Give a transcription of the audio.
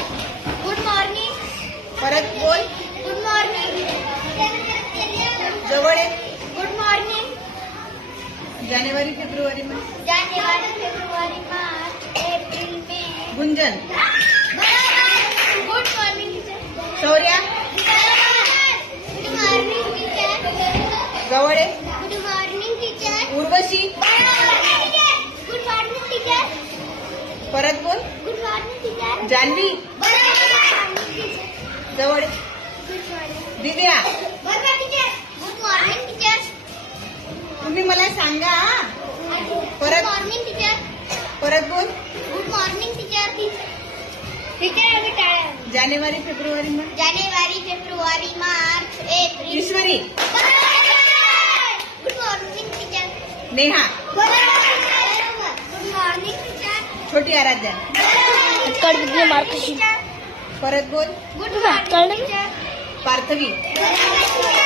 पाय good morning परत बोल. Good morning जवळ ये. गुड मॉर्निंग जानेवारी फेब्रुवारी मध्ये जानेवारी फेब्रुवारी मार्च एप्रिल मे. Gunjan. Good morning Shaurya. Good morning जवळ ये. मॉर्निंग टीचर जान्हवी जवळ. दिव्या. गुड मॉर्निंग टीचर तुम्ही मला सांगा परत? मॉर्निंग टीचर परत बोल. गुड मॉर्निंग टीचर टीचर जानेवारी फेब्रुवारी जानेवारी फेब्रुवारी मार्च April Ishwari. Good morning teacher Neha. Good morning teacher छोटी आराध्या. कडे मार्क परत बोल. गुड पार्थवी.